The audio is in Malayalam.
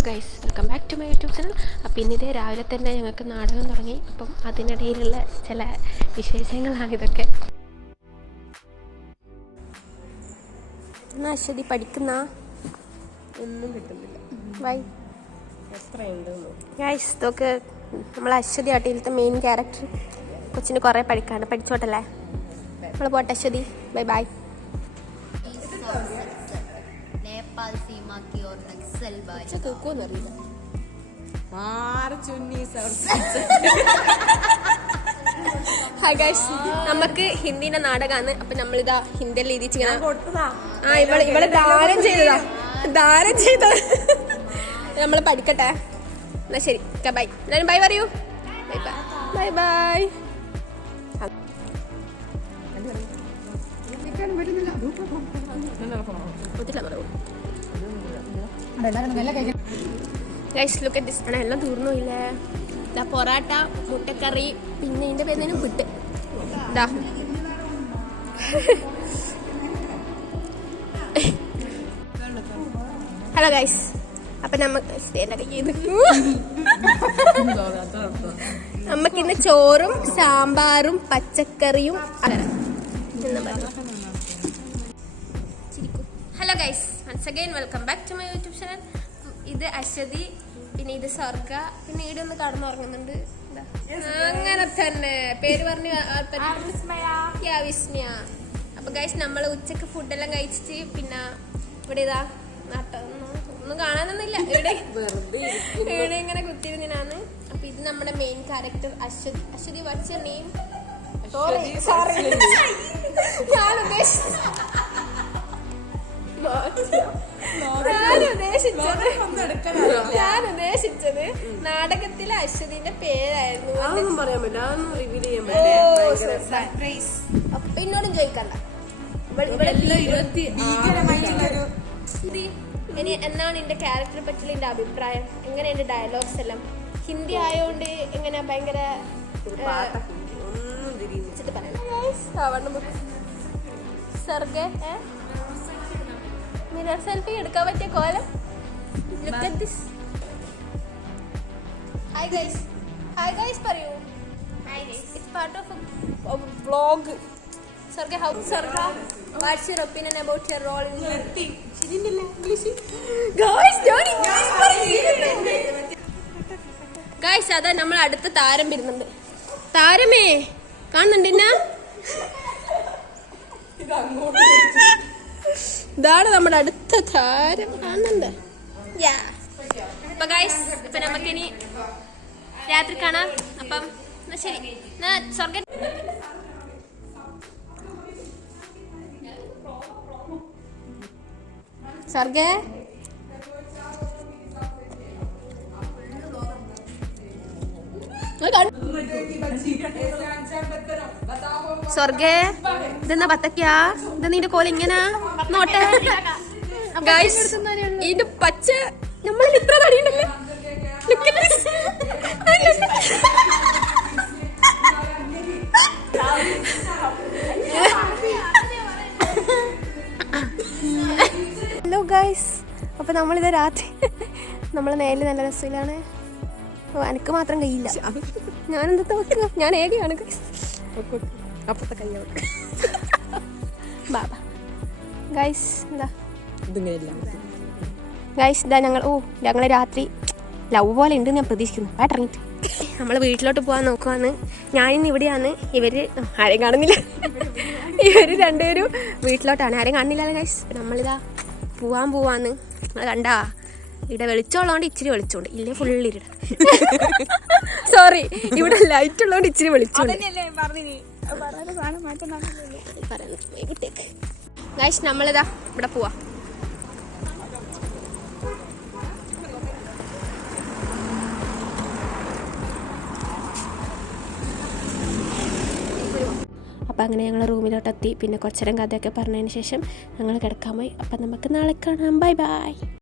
Hello guys, welcome back to my YouTube channel. അപ്പോൾ ഇന്നിതേ രാവിലെ തന്നെ ഞങ്ങൾക്ക് നാടകം തുടങ്ങി. അപ്പം അതിനിടയിലുള്ള ചില വിശേഷങ്ങളാണിതൊക്കെ. എന്നാ അശ്വതി പഠിക്കുന്ന ഒന്നും കിട്ടുന്നില്ല. ബൈ എത്രയുണ്ട് ഗൈസ്. ഇതൊക്കെ നമ്മൾ അശ്വതി ആട്ടിയിലത്തെ മെയിൻ ക്യാരക്ടർ. കൊച്ചിന് കുറേ പഠിക്കാണ്ട്, പഠിച്ചോട്ടല്ലേ. നമ്മൾ പോട്ടെ അശ്വതി, ബൈ ബൈ. नेपाल सीमा की ओर नक्सलबाजी ഹായ് ഗൈസ്, നമുക്ക് ഹിന്ദിന്റെ നാടകമാണ്. അപ്പൊ നമ്മളിതാ ഹിന്ദിയിൽ എഴുതിച്ച് ഇവള് ദാനം ചെയ്തതാ നമ്മൾ പഠിക്കട്ടെ. എന്നാ ശരി, ബൈ. എല്ലാവരും ബൈ പറയൂ. Bye bye. Guys look at this. എല്ലാം തീർന്നു ഇല്ലേ? ഇതാ പൊറാട്ട, മുട്ടക്കറി, പിന്നെ ഇതിന്റെ പേരിനും പുട്ട്. ഇതാ ഹലോ ഗൈസ്. അപ്പൊ നമുക്കിന്ന് ചോറും സാമ്പാറും പച്ചക്കറിയും. Hello guys, once again welcome back to my YouTube channel. ഇത് അശ്വതി, പിന്നെ ഇത് സ്വർഗ, പിന്നെ ഇവിടെ ഒന്ന് കടന്നുറങ്ങുന്നുണ്ട്. അങ്ങനെ തന്നെ പേര് പറഞ്ഞ് വിസ്മയ. അപ്പൊ ഗൈസ്, നമ്മള് ഉച്ചക്ക് ഫുഡെല്ലാം കഴിച്ചിട്ട് പിന്നെ ഇവിടെ ഇതാ ഒന്നും കാണാനൊന്നുമില്ല, ഇവിടെ ഇങ്ങനെ കുത്തിരുന്നാണ്. അപ്പൊ ഇത് നമ്മുടെ main character Aswathy. Aswathy, what's your name? ഞാൻ ഉദ്ദേശിച്ചത് നാടകത്തിലെ അശ്വതിന്റെ പേരായിരുന്നു. അപ്പൊ എന്നോടും ചോദിക്കണ്ട. ഇനി എന്നാണ് എന്റെ ക്യാരക്ടറെ പറ്റിയുള്ള എന്റെ അഭിപ്രായം? എങ്ങനെയുണ്ട് ഡയലോഗ്സ് എല്ലാം? ഹിന്ദി ആയോണ്ട് എങ്ങനെ ഭയങ്കര സർഗെ മിറർ സെൽഫി എടുക്കാൻ പറ്റിയ കോലം. Look at this. Hi guys. Hi guys പറയൂ. Hi guys. It's part of a vlog. Sarga, how Sarga, what's your opinion about your role in English? Guys, അതാ നമ്മൾ അടുത്ത താരം വരുന്നുണ്ട്. താരമേ കാണുന്നുണ്ട് എന്നെ? ഇതാണ് നമ്മുടെ അടുത്ത താരം. കാണുന്നുണ്ട്. അപ്പൊ ഗൈസ്, ഇപ്പൊ നമുക്കിനി രാത്രി കാണാം. അപ്പം ശരി. സ്വർഗ സ്വർഗേ സ്വർഗേ, ഇതെന്നാ ബത്തക്കാ? ഇത് നിന്റെ കോല ഇങ്ങനെ നോട്ടെ. ഗൈസ്, ഇതിന്റെ പച്ച നമ്മളിൽ ഇത്ര തടിയുണ്ടല്ലേ. ഹലോ ഗൈസ്, അപ്പൊ നമ്മളിത് രാത്രി നമ്മളെ നേരിൽ നല്ല രസത്തിലാണ്. എനിക്ക് മാത്രം കഴിയില്ല. ഞാനെന്താ വെക്കുക? ഞാൻ ഏകയാണ് അപ്പത്തെ കൈ ബാബ. ഗൈസ് എന്താ ഗൈസ്, ഇതാ ഞങ്ങള് രാത്രി ലവ് പോലെ ഉണ്ട് ഞാൻ പ്രതീക്ഷിക്കുന്നു. ഇറങ്ങിയിട്ട് നമ്മൾ വീട്ടിലോട്ട് പോകാൻ നോക്കുവാന്ന്. ഞാനിന്ന് ഇവിടെയാണ്. ഇവര് ആരെയും കാണുന്നില്ല. ഇവര് രണ്ടുപേരും വീട്ടിലോട്ടാണ്. ആരെയും കാണുന്നില്ല ഗൈസ്. നമ്മളിതാ പോവാന്ന്. നമ്മൾ കണ്ടാ ഇവിടെ വെളിച്ചമുള്ളതുകൊണ്ട് ഇച്ചിരി വെളിച്ചമുണ്ട്, ഇല്ലേ ഫുൾ ഇരുട. സോറി, ഇവിടെ ലൈറ്റ് ഉള്ളതുകൊണ്ട് ഇച്ചിരി വെളിച്ചമുണ്ട്. ഗൈസ്, നമ്മളിതാ ഇവിടെ പോവാ. അപ്പം അങ്ങനെ ഞങ്ങൾ റൂമിലോട്ടെത്തി. പിന്നെ കുറച്ചേരം കഥയൊക്കെ പറഞ്ഞതിന് ശേഷം ഞങ്ങൾ കിടക്കാൻ പോയി. അപ്പം നമുക്ക് നാളെ കാണാം. Bye bye.